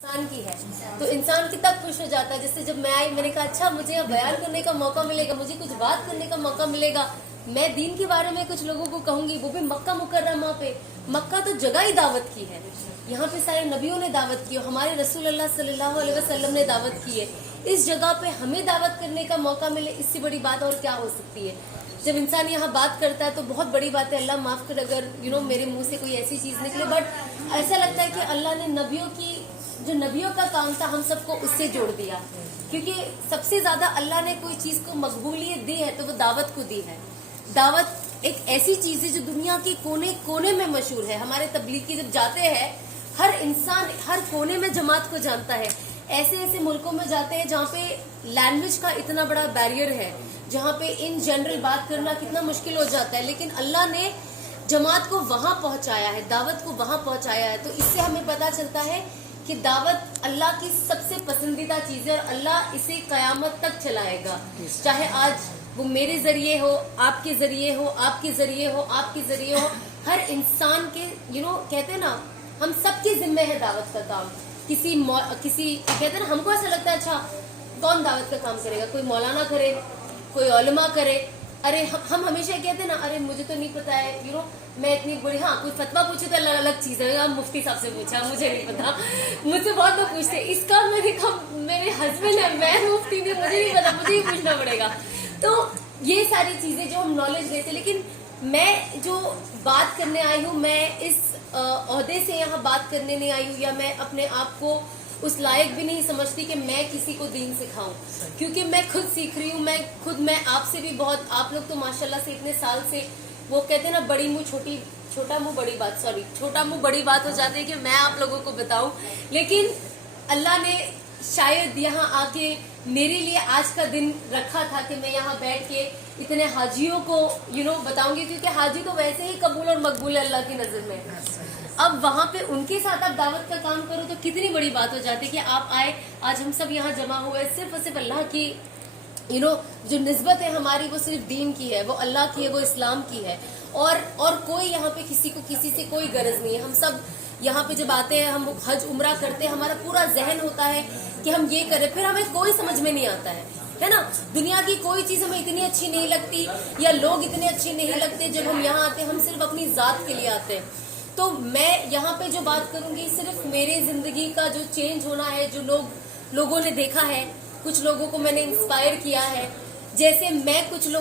इंसान की है तो इंसान कितना खुश हो जाता है। जैसे जब मैं आई मैंने कहा अच्छा मुझे यहाँ बयान करने का मौका मिलेगा, मुझे कुछ बात करने का मौका मिलेगा, मैं दीन के बारे में कुछ लोगों को कहूंगी, वो भी मक्का मुकर्रमा पे। मक्का तो जगह ही दावत की है, यहाँ पे सारे नबियों ने दावत की, हमारे रसूल अल्लाह सल्लल्लाहु अलैहि वसल्लम ने दावत की है। इस जगह पे हमें दावत करने का मौका मिले, इससे बड़ी बात और क्या हो सकती है। जब इंसान यहाँ बात करता है तो बहुत बड़ी बात है। अल्लाह माफ कर अगर मेरे मुंह से कोई ऐसी चीज निकले, बट ऐसा लगता है कि अल्लाह ने जो नबियों का काम था हम सबको उससे जोड़ दिया, क्योंकि सबसे ज्यादा अल्लाह ने कोई चीज को मकबूलियत दी है तो वो दावत को दी है। दावत एक ऐसी चीज है जो दुनिया के कोने कोने में मशहूर है। हमारे तबलीगी जब जाते हैं हर इंसान हर कोने में जमात को जानता है। ऐसे ऐसे मुल्कों में जाते हैं जहाँ पे लैंग्वेज का इतना बड़ा बैरियर है, जहाँ पे इन जनरल बात करना कितना मुश्किल हो जाता है, लेकिन अल्लाह ने जमात को वहां पहुंचाया है, दावत को वहां पहुंचाया है। तो इससे हमें पता चलता है कि दावत अल्लाह की सबसे पसंदीदा चीज है और अल्लाह इसे कयामत तक चलाएगा। चाहे आज वो मेरे जरिए हो, आपके जरिए हो, आपके जरिए हो, आपके जरिए हो, हर इंसान के कहते हैं ना हम सबके जिम्मे है दावत का काम। किसी कहते हैं ना, हमको ऐसा लगता है अच्छा कौन दावत का काम करेगा, कोई मौलाना करे, कोई उलमा करे। अरे हम हमेशा कहते हैं ना अरे मुझे तो नहीं पता है, मैं इतनी बड़ी, हाँ कोई फतवा पूछे तो अलग अलग चीज है, आप मुफ्ती साहब से पूछा, मुझे नहीं पता। मुझसे बहुत लोग पूछते इसका, मैंने कहा मेरे हस्बैंड है, मैं मुफ्ती नहीं, मुझे नहीं पता, मुझे ही पूछना पड़ेगा। तो ये सारी चीजें जो हम नॉलेज लेते, लेकिन मैं जो बात करने आई हूँ, मैं इस ओहदे से यहाँ बात करने नहीं आई हूँ, या मैं अपने आप को उस लायक भी नहीं समझती कि मैं किसी को दीन सिखाऊं, क्योंकि मैं खुद सीख रही हूँ। मैं आपसे भी बहुत, आप लोग तो माशाल्लाह से इतने साल से, वो कहते हैं ना बड़ी मुंह छोटा मुंह बड़ी बात, सॉरी छोटा मुंह बड़ी बात हो जाती है कि मैं आप लोगों को बताऊं, लेकिन अल्लाह ने शायद यहाँ आके मेरे लिए आज का दिन रखा था कि मैं यहाँ बैठ के इतने हाजियों को बताऊंगी, क्योंकि हाजी तो वैसे ही कबूल और मकबूल है अल्लाह की नजर में। अब वहाँ पे उनके साथ आप दावत का काम करो तो कितनी बड़ी बात हो जाती है कि आप आए, आज हम सब यहाँ जमा हुए सिर्फ और सिर्फ अल्लाह की जो निस्बत है हमारी वो सिर्फ दीन की है, वो अल्लाह की है, वो इस्लाम की है, और कोई यहाँ पे किसी को किसी से कोई गरज नहीं है। हम सब यहाँ पे जब आते हैं, हम हज उम्रा करते हैं, हमारा पूरा जहन होता है कि हम ये करें, फिर हमें कोई समझ में नहीं आता है ना। दुनिया की कोई चीज हमें इतनी अच्छी नहीं लगती, या लोग इतने अच्छे नहीं लगते। जब हम यहाँ आते हैं हम सिर्फ अपनी जात के लिए आते हैं। तो मैं यहाँ पे जो बात करूंगी सिर्फ मेरी जिंदगी का जो चेंज होना है, जो लोगों ने देखा है, कुछ लोगों को मैंने इंस्पायर किया है, जैसे मैं कुछ लोगों